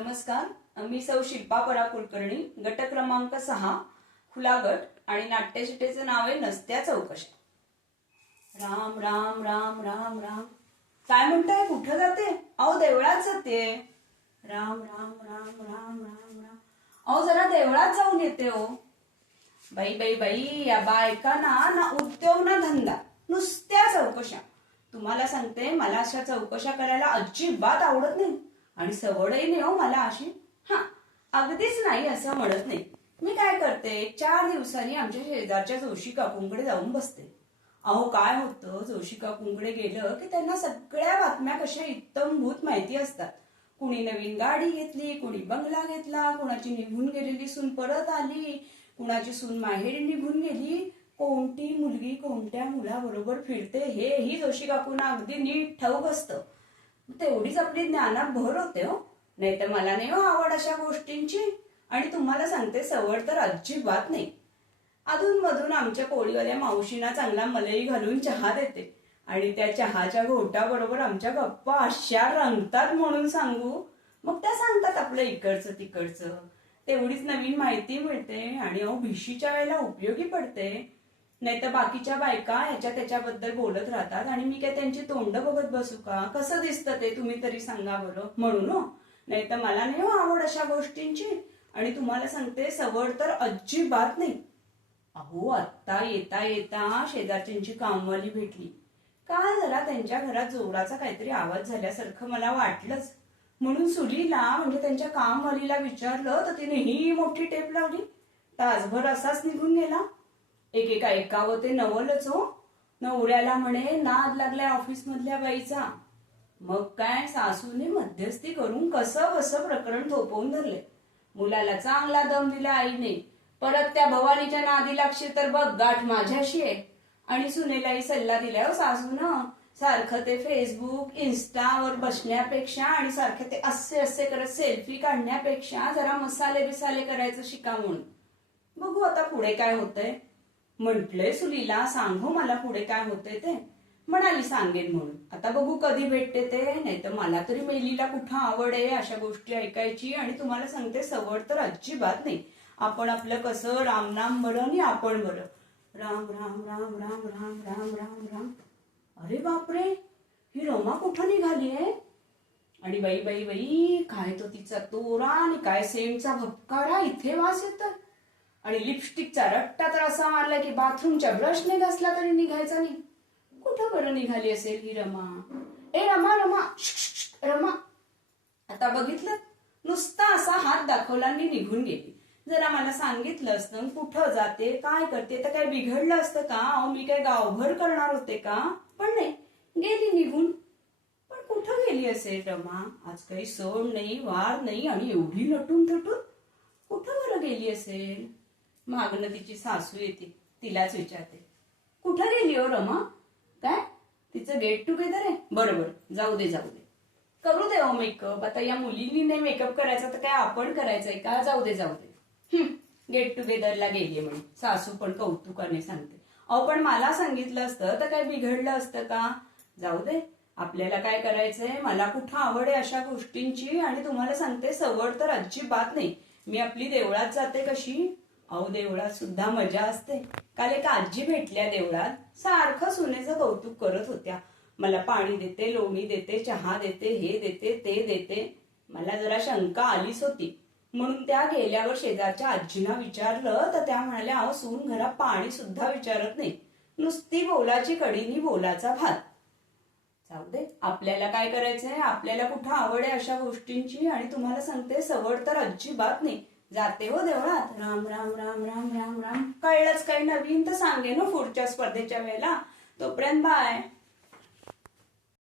नमस्कार. मी सौ शिल्पा परा कुलकर्णी गट क्रमांक सहा खुला गट आणि नाट्यशिटेचं नाव आहे नसत्या चौकशा. राम राम राम राम राम. काय म्हणताय? कुठं जाते? अहो देवळात जाते. राम राम राम राम राम राम. अहो जरा देवळात जाऊन येते हो. बाई बाई बाई या बायकांना ना उद्योग ना धंदा. नुसत्या चौकशा तुम्हाला सांगते मला अशा चौकशा करायला अजिबात आवडत नाही. आणि सवडही नाही हो मला अशी. हा अगदीच नाही असं म्हणत नाही. मी काय करते चार दिवसांनी आमच्या शेजारच्या जोशी काकूंकडे जाऊन बसते. अहो काय होतं जोशी काकूंकडे गेलं की त्यांना सगळ्या बातम्या कशा इत्तमभूत माहिती असतात. कुणी नवीन गाडी घेतली कुणी बंगला घेतला कुणाची निघून गेलेली सून परत आली कुणाची सून माहेरी निघून गेली. कोणती मुलगी कोणत्या मुलाबरोबर फिरते हेही जोशी काकूंना अगदी नीट ठाऊक असतं. तेवढीच आपली ज्ञानात भर होते हो. नाही तर मला नाही हो आवड अशा गोष्टींची. आणि तुम्हाला सांगते सवड तर अजिबात नाही. अधून मधून आमच्या पोळीवाल्या मावशींना चांगला मलई घालून चहा देते. आणि त्या चहाच्या घोटाबरोबर आमच्या गप्पा अशा रंगतात म्हणून सांगू. मग त्या सांगतात आपलं इकडचं तिकडचं. तेवढीच नवीन माहिती मिळते आणि अहो भिशीच्या वेळेला उपयोगी पडते. नाही तर बाकीच्या बायका ह्याच्या त्याच्याबद्दल बोलत राहतात आणि मी काय त्यांची तोंड बघत बसू का? कसं दिसतं ते तुम्ही तरी सांगा बरं. म्हणून हो. नाही तर मला नाही हो आवड अशा गोष्टींची. आणि तुम्हाला सांगते सवड तर अजिबात नाही. अहो आत्ता येता येता शेजारच्यांची कामवाली भेटली. काय झाला त्यांच्या घरात जोराचा काहीतरी आवाज झाल्यासारखं मला वाटलंच. म्हणून सुलीला म्हणजे त्यांच्या कामवालीला विचारलं तर तिने ही मोठी टेप लावली. तासभर असाच निघून गेला. एकेका एकावं ते नवलच हो. नवऱ्याला म्हणे नाद लागलाय ऑफिस मधल्या बाईचा. मग काय सासूने मध्यस्थी करून कसं कसं प्रकरण थोपवून धरले. मुलाला चांगला दम दिला आईने. परत त्या भवानीच्या नादी लागशी तर बघ गाठ माझ्याशी आहे. आणि सुनेलाही सल्ला दिलाय हो सासून. सारखं ते फेसबुक इन्स्टावर बसण्यापेक्षा आणि सारखे ते असे असे करत सेल्फी काढण्यापेक्षा जरा मसाले बिसाले करायचं शिका म्हणून. बघू आता पुढे काय होतंय. म्हंटलंय सुलीला सांगू मला पुढे काय होते ते. म्हणाली सांगेन म्हणून. आता बघू कधी भेटते ते नाही तर मला तरी मेलीला कुठं आवड आहे अशा गोष्टी ऐकायची आणि तुम्हाला सांगते सवड तर अजिबात नाही. आपण आपलं कसं राम नाम बरं आणि आपण बरं. राम राम राम राम राम राम राम राम. अरे बापरे ही रमा कुठं निघाली आहे? आणि बाई बाई बाई काय तो तिचा तोरा आणि काय सेंटचा भपकारा इथे वास येतात आणि लिपस्टिकचा रट्टा तर असा मारला की बाथरूमच्या ब्रशने घासला तरी निघायचा नाही. कुठं बरं निघाली असेल ही रमा? ए रमा रमा रमा. आता बघितलं? नुसता असा हात दाखवला आणि निघून गेली. जरा मला सांगितलं असतं कुठं जाते काय करते तर काय बिघडलं असतं का? अहो मी काय गावभर करणार होते का? पण नाही गेली निघून. पण कुठं गेली असेल रमा? आज काही सण नाही वार नाही आणि एवढी नटून थटून कुठं बरं गेली असेल? मागणं तिची सासू येते तिलाच विचारते. कुठं गेली हो रमा? काय? तिचं गेट टुगेदर आहे? बरोबर जाऊ दे जाऊ दे. करू दे हो मेकअप आता या मुलींनी नाही मेकअप करायचा तर काय आपण करायचंय का? जाऊ दे जाऊ दे. गेट टुगेदरला गेलीये म्हणून सासू पण कौतुकाने सांगते. अहो पण मला सांगितलं असतं तर काय बिघडलं असतं का? जाऊ दे. आपल्याला काय करायचंय? मला कुठं आवड आहे अशा गोष्टींची? आणि तुम्हाला सांगते सवड तर अजिबात नाही. मी आपली देवळात जाते कशी? अहो देवळात सुद्धा मजा असते. काल एका आजी भेटल्या देवळात. सारखं सुनेचं कौतुक करत होत्या. मला पाणी देते लोणी देते चहा देते हे देते ते देते. मला जरा शंका आलीच होती. म्हणून त्या गेल्यावर शेजारच्या आजीना विचारलं तर त्या म्हणाल्या अहो सून घरात पाणी सुद्धा विचारत नाही. नुसती बोलाची कडीनी बोलाचा भात. जाऊ दे आपल्याला काय करायचंय? आपल्याला कुठं आवड आहे अशा गोष्टींची? आणि तुम्हाला सांगते सवड तर अजिबात नाही. जाते हो देवळात. राम राम राम राम राम राम. कळलंच काही नवीन तर सांगेन ना पुढच्या स्पर्धेच्या वेळेला. तोपर्यंत बाय